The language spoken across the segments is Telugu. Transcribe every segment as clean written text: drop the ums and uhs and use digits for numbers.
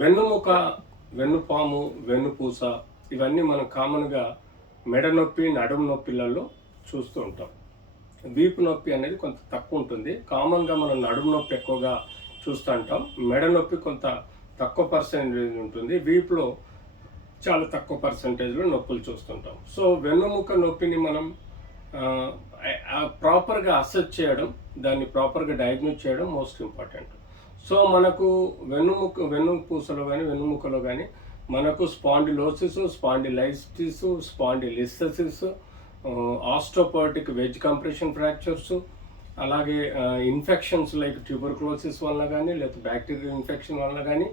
వెన్నుముక, వెన్నుపాము, వెన్నుపూస ఇవన్నీ మనం కామన్‌గా మెడ నొప్పి, నడుము నొప్పిలలో చూస్తూ ఉంటాం. వీపు నొప్పి అనేది కొంత తక్కువ ఉంటుంది. కామన్‌గా మనం నడుము నొప్పి ఎక్కువగా చూస్తూ ఉంటాం. మెడ నొప్పి కొంత తక్కువ పర్సెంటేజ్ ఉంటుంది. వీపులో చాలా తక్కువ పర్సెంటేజ్‌లో నొప్పులు చూస్తుంటాం. సో, వెన్నుముక నొప్పిని మనం ప్రాపర్‌గా అసెస్ చేయడం, దాన్ని ప్రాపర్‌గా డయాగ్నోస్ చేయడం మోస్ట్ ఇంపార్టెంట్. సో, మనకు వెన్నుపూసలో గానీ, వెన్నుముకలో గానీ మనకు spondylosis, spondylitis, spondylolisthesis, osteoporotic wedge compression fractures, అలాగే ఇన్ఫెక్షన్స్ లైక్ ట్యూబర్క్లోసిస్ వలన గానీ, లేకపోతే బ్యాక్టీరియల్ ఇన్ఫెక్షన్ వలన గానీ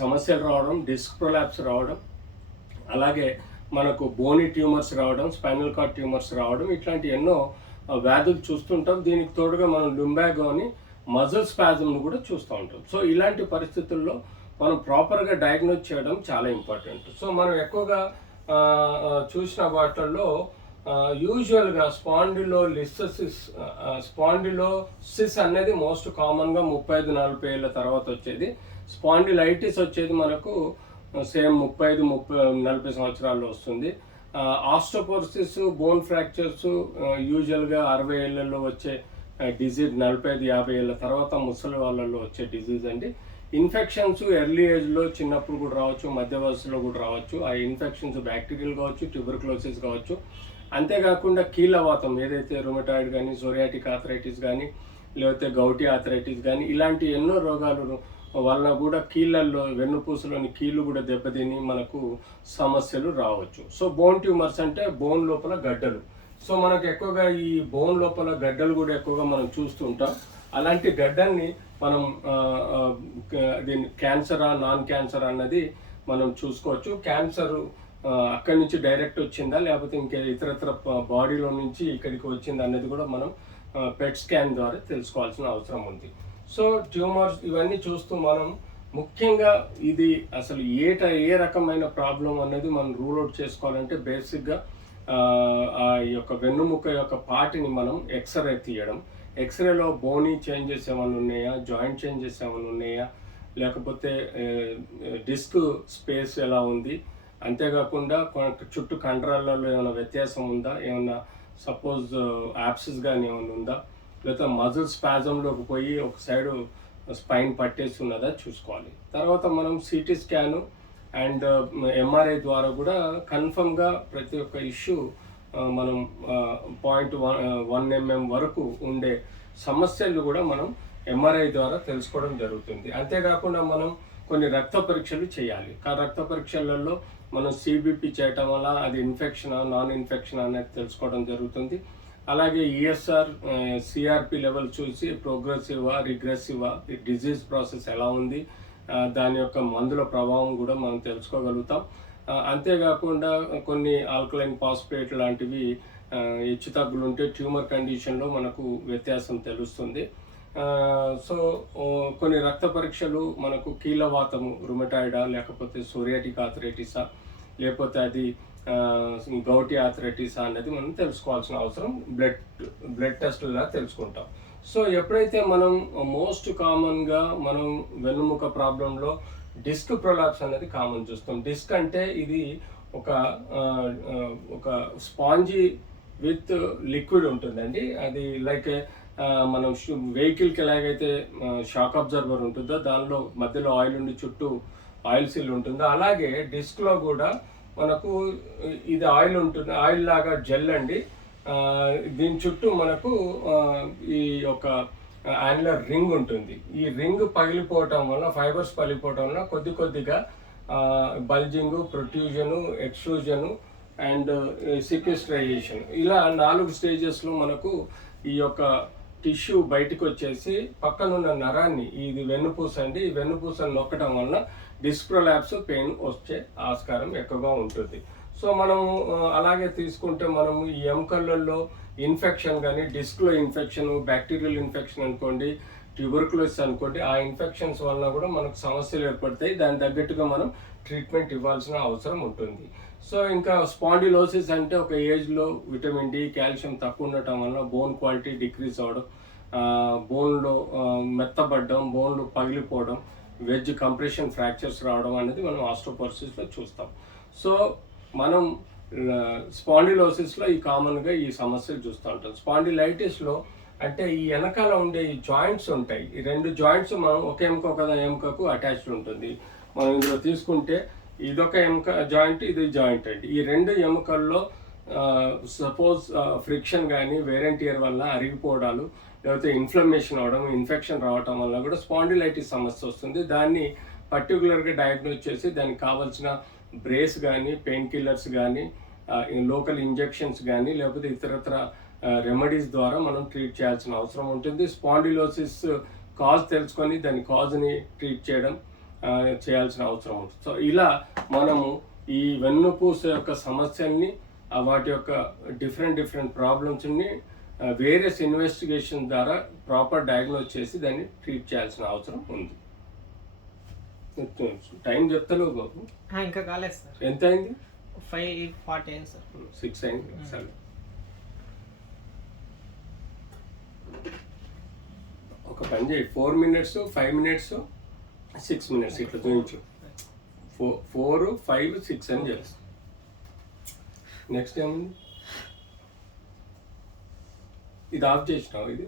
సమస్యలు రావడం, డిస్క్ ప్రొలాప్స్ రావడం, అలాగే మనకు బోనీ ట్యూమర్స్ రావడం, స్పైనల్ కార్డ్ ట్యూమర్స్ రావడం, ఇట్లాంటి ఎన్నో వ్యాధులు చూస్తుంటాం. దీనికి తోడుగా మనం లుంబాగో అని మజిల్ స్పాజమ్ను కూడా చూస్తూ ఉంటాం. సో, ఇలాంటి పరిస్థితుల్లో మనం ప్రాపర్‌గా డయాగ్నోస్ చేయడం చాలా ఇంపార్టెంట్. సో, మనం ఎక్కువగా చూసిన వాటిల్లో యూజువల్‌గా స్పాండిలోసిస్ అనేది మోస్ట్ కామన్‌గా 35-40 ఏళ్ల తర్వాత వచ్చేది. స్పాండిలైటిస్ వచ్చేది మనకు సేమ్ 35-40 సంవత్సరాల్లో వస్తుంది. ఆస్టియోపోరోసిస్, బోన్ ఫ్రాక్చర్స్ యూజువల్‌గా 60 ఏళ్లలో వచ్చే డిజీజ్. 45-50 ఏళ్ల తర్వాత ముసలి వాళ్ళలో వచ్చే డిజీజ్ అండి. ఇన్ఫెక్షన్స్ ఎర్లీ ఏజ్లో చిన్నప్పుడు కూడా రావచ్చు, మధ్య వయసులో కూడా రావచ్చు. ఆ ఇన్ఫెక్షన్స్ బ్యాక్టీరియల్ కావచ్చు, ట్యూబర్క్లోసిస్ కావచ్చు. అంతేకాకుండా కీళ్ళవాతం ఏదైతే రుమటాయిడ్ కానీ, సోరియాటిక్ ఆర్థరైటిస్ కానీ, లేకపోతే గౌటీ ఆర్థరైటిస్ కానీ ఇలాంటి ఎన్నో రోగాలు వలన కూడా కీళ్ళల్లో, వెన్నుపూసలోని కీళ్ళు కూడా దెబ్బతిని మనకు సమస్యలు రావచ్చు. సో, బోన్ ట్యూమర్స్ అంటే బోన్ లోపల గడ్డలు. సో, మనకు ఎక్కువగా ఈ బోన్ లోపల గడ్డలు కూడా ఎక్కువగా మనం చూస్తూ ఉంటాం. అలాంటి గడ్డల్ని మనం దీన్ని క్యాన్సరా, నాన్ క్యాన్సర్ అన్నది మనం చూసుకోవచ్చు. క్యాన్సర్ అక్కడి నుంచి డైరెక్ట్ వచ్చిందా, లేకపోతే ఇంకా ఇతరత్ర బాడీలో నుంచి ఇక్కడికి వచ్చిందా అనేది కూడా మనం పెట్ స్కాన్ ద్వారా తెలుసుకోవాల్సిన అవసరం ఉంది. సో, ట్యూమర్స్ ఇవన్నీ చూస్తూ మనం ముఖ్యంగా ఇది అసలు ఏ రకమైన ప్రాబ్లం అనేది మనం రూల్ అవుట్ చేసుకోవాలంటే బేసిక్గా ఆ యొక్క వెన్నుముక యొక్క పార్ట్ని మనం ఎక్స్రే తీయడం. ఎక్స్రేలో బోనీ చేంజెస్ ఏమైనా ఉన్నాయా, జాయింట్ చేంజెస్ ఏమైనా ఉన్నాయా, లేకపోతే డిస్క్ స్పేస్ ఎలా ఉంది, అంతేకాకుండా చుట్టూ కండరాలలో ఏమైనా వ్యత్యాసం ఉందా, ఏమైనా సపోజ్ యాప్సిస్ కానీ ఏమైనా ఉందా, లేకపోతే మజిల్ స్పాజంలోకి పోయి ఒక సైడు స్పైన్ పట్టేసి ఉన్నదా చూసుకోవాలి. తర్వాత మనం సిటీ స్కాను అండ్ ఎంఆర్ఐ ద్వారా కూడా కన్ఫర్మ్గా ప్రతి ఒక్క ఇష్యూ మనం 0.1 mm వరకు ఉండే సమస్యలు కూడా మనం ఎంఆర్ఐ ద్వారా తెలుసుకోవడం జరుగుతుంది. అంతేకాకుండా మనం కొన్ని రక్త పరీక్షలు చేయాలి. రక్త పరీక్షలలో మనం సిబిపి చేయటం వల్ల అది ఇన్ఫెక్షనా, నాన్ ఇన్ఫెక్షన్ అనేది తెలుసుకోవడం జరుగుతుంది. అలాగే ఈఎస్ఆర్, సిఆర్పి లెవెల్ చూసి ప్రోగ్రెసివా, రిగ్రెసివా, డిజీజ్ ప్రాసెస్ ఎలా ఉంది, దాని యొక్క మందుల ప్రభావం కూడా మనం తెలుసుకోగలుగుతాం. అంతేకాకుండా కొన్ని ఆల్కలైన్ ఫాస్ఫేట్ లాంటివి హెచ్చు తగ్గులు ఉంటే ట్యూమర్ కండిషన్లో మనకు వ్యత్యాసం తెలుస్తుంది. సో, కొన్ని రక్త పరీక్షలు మనకు కీళ్ళవాతము, రుమటాయిడా, లేకపోతే సోరియాటిక్ ఆర్థరైటిసా, లేకపోతే అది గౌటీ ఆర్థరైటిసా అనేది మనం తెలుసుకోవాల్సిన అవసరం బ్లడ్ టెస్టులా తెలుసుకుంటాం. సో, ఎప్పుడైతే మనం మోస్ట్ కామన్గా మనం వెన్నుముక ప్రాబ్లంలో డిస్క్ ప్రొలాప్స్ అనేది కామన్ చూస్తాం. డిస్క్ అంటే ఇది ఒక ఒక స్పాంజీ విత్ లిక్విడ్ ఉంటుందండి. అది లైక్ మనం వెహికల్కి ఎలాగైతే షాక్ అబ్జర్వర్ ఉంటుందో దానిలో మధ్యలో ఆయిల్ ఉండి చుట్టూ ఆయిల్ సిల్ ఉంటుందో అలాగే డిస్క్లో కూడా మనకు ఇది ఆయిల్ ఉంటుంది. ఆయిల్ లాగా జెల్ అండి. దీని చుట్టూ మనకు ఈ యొక్క యాన్యులర్ రింగ్ ఉంటుంది. ఈ రింగ్ పగిలిపోవటం వల్ల, ఫైబర్స్ పగిలిపోవటం వల్ల కొద్దిగా బల్జింగ్, ప్రొట్రూజను, ఎక్స్ట్రూజను అండ్ సిక్వెస్ట్రైజేషన్ ఇలా 4 స్టేజెస్లో మనకు ఈ యొక్క టిష్యూ బయటకు వచ్చేసి పక్కనున్న నరాన్ని, ఇది వెన్నుపూస అండి, ఈ వెన్నుపూసను నొక్కడం వల్ల డిస్క్ ప్రొలాప్స్, పెయిన్ వచ్చే ఆస్కారం ఎక్కువగా ఉంటుంది. సో, మనము అలాగే తీసుకుంటే మనము ఈ ఎముకలలో ఇన్ఫెక్షన్ కానీ, డిస్క్లో ఇన్ఫెక్షన్, బ్యాక్టీరియల్ ఇన్ఫెక్షన్ అనుకోండి, ట్యూబర్క్లోసిస్ అనుకోండి, ఆ ఇన్ఫెక్షన్స్ వలన కూడా మనకు సమస్యలు ఏర్పడతాయి. దాని తగ్గట్టుగా మనం ట్రీట్మెంట్ ఇవ్వాల్సిన అవసరం ఉంటుంది. సో, ఇంకా స్పాండిలోసిస్ అంటే ఒక ఏజ్లో విటమిన్ డి, కాల్షియం తక్కువ ఉండటం వల్ల బోన్ క్వాలిటీ డిక్రీజ్ అవ్వడం, బోన్లో మెత్తబడడం, బోన్లు పగిలిపోవడం, వెజ్ కంప్రెషన్ ఫ్రాక్చర్స్ రావడం అనేది మనం ఆస్టోపోరోసిస్లో చూస్తాం. సో మనం స్పాండిలోసిస్లో ఈ కామన్గా ఈ సమస్యలు చూస్తూ ఉంటాం. స్పాండిలైటిస్లో అంటే ఈ వెనకాల ఉండే ఈ జాయింట్స్ ఉంటాయి, ఈ రెండు జాయింట్స్ మనం ఒక ఎముకకు అటాచ్డ్ ఉంటుంది. మనం ఇందులో తీసుకుంటే ఇదొక ఎముక జాయింట్, ఇది జాయింట్ అండి. ఈ రెండు ఎముకల్లో సపోజ్ ఫ్రిక్షన్ కానీ వేరెంటియర్ వల్ల అరిగిపోవడాలు, లేకపోతే ఇన్ఫ్లమేషన్ అవడం, ఇన్ఫెక్షన్ రావడం వల్ల కూడా స్పాండిలైటిస్ సమస్య వస్తుంది. దాన్ని పర్టికులర్గా డయాగ్నోస్ చేసి దానికి కావాల్సిన బ్రేస్ కానీ, పెయిన్ కిల్లర్స్ కానీ, లోకల్ ఇంజెక్షన్స్ కానీ, లేకపోతే ఇతరత్ర రెమెడీస్ ద్వారా మనం ట్రీట్ చేయాల్సిన అవసరం ఉంటుంది. స్పాండిలోసిస్ కాజ్ తెలుసుకొని దాని కాజ్ని ట్రీట్ చేయాల్సిన అవసరం ఉంటుంది. సో ఇలా మనము ఈ వెన్నుపూస యొక్క సమస్యల్ని, వాటి యొక్క డిఫరెంట్ ప్రాబ్లమ్స్ని వేరియస్ ఇన్వెస్టిగేషన్ ద్వారా ప్రాపర్ డయాగ్నోస్ చేసి దాన్ని ట్రీట్ చేయాల్సిన అవసరం ఉంది. టైం చెప్తలేవు బాబు? ఇంకా కాలేదు సార్. ఎంత అయింది? 5:40 అయింది సార్. 6 అయింది. సరే, ఒక పని చేయి, 4 minutes, 5 minutes, 6 minutes ఇట్లా చూపించు. 4, 5, 6 అని చెప్పు. నెక్స్ట్ ఏముంది? ఇది ఆఫ్ చేసినావు ఇది?